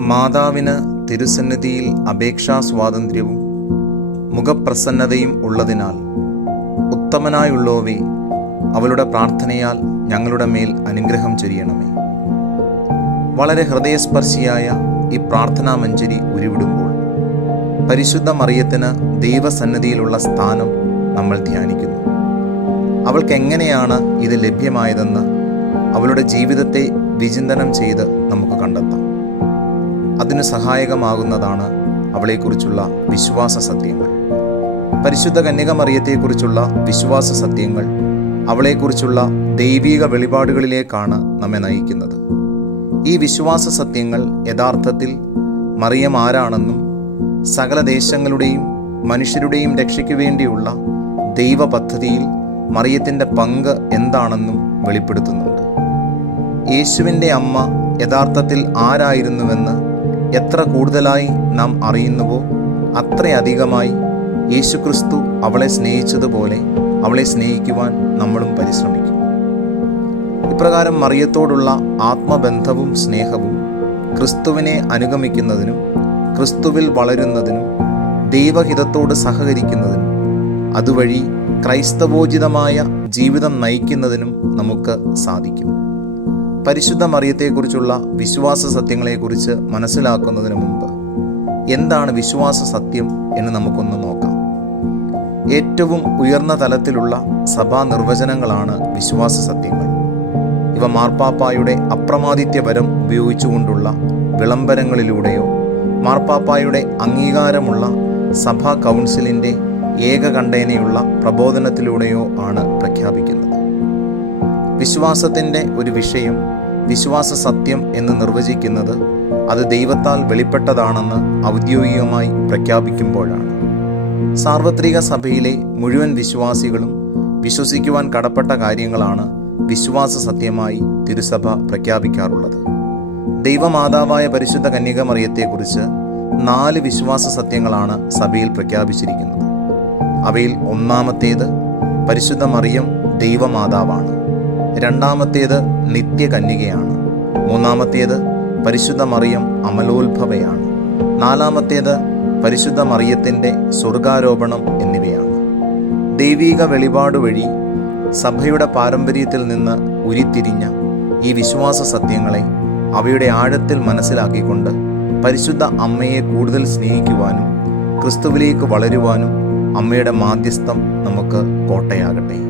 മാതാവിന് തിരുസന്നിധിയിൽ അപേക്ഷാ സ്വാതന്ത്ര്യവും മുഖപ്രസന്നതയും ഉള്ളതിനാൽ ഉത്തമനായുള്ളോവേ അവളുടെ പ്രാർത്ഥനയാൽ ഞങ്ങളുടെ മേൽ അനുഗ്രഹം ചൊരിയണമേ. വളരെ ഹൃദയസ്പർശിയായ ഈ പ്രാർത്ഥനാ മഞ്ജരി ഉരുവിടുമ്പോൾ പരിശുദ്ധ മറിയത്തിന് ദൈവസന്നിധിയിലുള്ള സ്ഥാനം നമ്മൾ ധ്യാനിക്കുന്നു. അവൾക്ക് എങ്ങനെയാണ് ഇത് ലഭ്യമായതെന്ന് അവളുടെ ജീവിതത്തെ വിചിന്തനം ചെയ്ത് നമുക്ക് കണ്ടെത്താം. അതിന് സഹായകമാകുന്നതാണ് അവളെക്കുറിച്ചുള്ള വിശ്വാസ സത്യങ്ങൾ. പരിശുദ്ധ കന്യകമറിയത്തെക്കുറിച്ചുള്ള വിശ്വാസ സത്യങ്ങൾ അവളെക്കുറിച്ചുള്ള ദൈവീക വെളിപാടുകളിലേക്കാണ് നമ്മെ നയിക്കുന്നത്. ഈ വിശ്വാസ സത്യങ്ങൾ യഥാർത്ഥത്തിൽ മറിയം ആരാണെന്നും സകല ദേശങ്ങളുടെയും മനുഷ്യരുടെയും രക്ഷയ്ക്കു വേണ്ടിയുള്ള ദൈവ പദ്ധതിയിൽ മറിയത്തിന്റെ പങ്ക് എന്താണെന്നും വെളിപ്പെടുത്തുന്നുണ്ട്. യേശുവിന്റെ അമ്മ യഥാർത്ഥത്തിൽ ആരായിരുന്നുവെന്ന് എത്ര കൂടുതലായി നാം അറിയുന്നുവോ അത്രയധികമായി യേശുക്രിസ്തു അവളെ സ്നേഹിച്ചതുപോലെ അവളെ സ്നേഹിക്കുവാൻ നമ്മളും പരിശ്രമിക്കും. ഇപ്രകാരം മറിയത്തോടുള്ള ആത്മബന്ധവും സ്നേഹവും ക്രിസ്തുവിനെ അനുഗമിക്കുന്നതിനും ക്രിസ്തുവിൽ വളരുന്നതിനും ദൈവഹിതത്തോട് സഹകരിക്കുന്നതിനും അതുവഴി ക്രൈസ്തവോചിതമായ ജീവിതം നയിക്കുന്നതിനും നമുക്ക് സാധിക്കും. പരിശുദ്ധ മറിയത്തെക്കുറിച്ചുള്ള വിശ്വാസ സത്യങ്ങളെക്കുറിച്ച് മനസ്സിലാക്കുന്നതിന് മുമ്പ് എന്താണ് വിശ്വാസ സത്യം എന്ന് നമുക്കൊന്ന് നോക്കാം. ഏറ്റവും ഉയർന്ന തലത്തിലുള്ള സഭാ നിർവചനങ്ങളാണ് വിശ്വാസ സത്യങ്ങൾ. ഇവ മാർപ്പാപ്പായുടെ അപ്രമാദിത്യപരം ഉപയോഗിച്ചുകൊണ്ടുള്ള വിളംബരങ്ങളിലൂടെയോ മാർപ്പാപ്പായുടെ അംഗീകാരമുള്ള സഭാ കൗൺസിലിന്റെ ഏകകണ്ഠേനയുള്ള പ്രബോധനത്തിലൂടെയോ ആണ് പ്രഖ്യാപിക്കുന്നത്. വിശ്വാസത്തിന്റെ ഒരു വിഷയം വിശ്വാസ സത്യം എന്ന് നിർവചിക്കുന്നത് അത് ദൈവത്താൽ വെളിപ്പെട്ടതാണെന്ന് ഔദ്യോഗികമായി പ്രഖ്യാപിക്കുമ്പോഴാണ്. സാർവത്രിക സഭയിലെ മുഴുവൻ വിശ്വാസികളും വിശ്വസിക്കുവാൻ കടപ്പെട്ട കാര്യങ്ങളാണ് വിശ്വാസ സത്യമായി തിരുസഭ പ്രഖ്യാപിക്കാറുള്ളത്. ദൈവമാതാവായ പരിശുദ്ധ കന്യകമറിയത്തെക്കുറിച്ച് നാല് വിശ്വാസ സത്യങ്ങളാണ് സഭയിൽ പ്രഖ്യാപിച്ചിരിക്കുന്നത്. അവയിൽ ഒന്നാമത്തേത് പരിശുദ്ധ മറിയം ദൈവമാതാവാണ്. രണ്ടാമത്തേത് നിത്യകന്യകയാണ്. മൂന്നാമത്തേത് പരിശുദ്ധ മറിയം അമലോത്ഭവയാണ്. നാലാമത്തേത് പരിശുദ്ധ മറിയത്തിന്റെ സ്വർഗാരോപണം എന്നിവയാണ്. ദൈവീക വെളിപാട് വഴി സഭയുടെ പാരമ്പര്യത്തിൽ നിന്ന് ഉരിത്തിരിഞ്ഞ ഈ വിശ്വാസ സത്യങ്ങളെ അവയുടെ ആഴത്തിൽ മനസ്സിലാക്കിക്കൊണ്ട് പരിശുദ്ധ അമ്മയെ കൂടുതൽ സ്നേഹിക്കുവാനും ക്രിസ്തുവിലേക്ക് വളരുവാനും അമ്മയുടെ മാധ്യസ്ഥം നമുക്ക് കോട്ടയാകട്ടെ.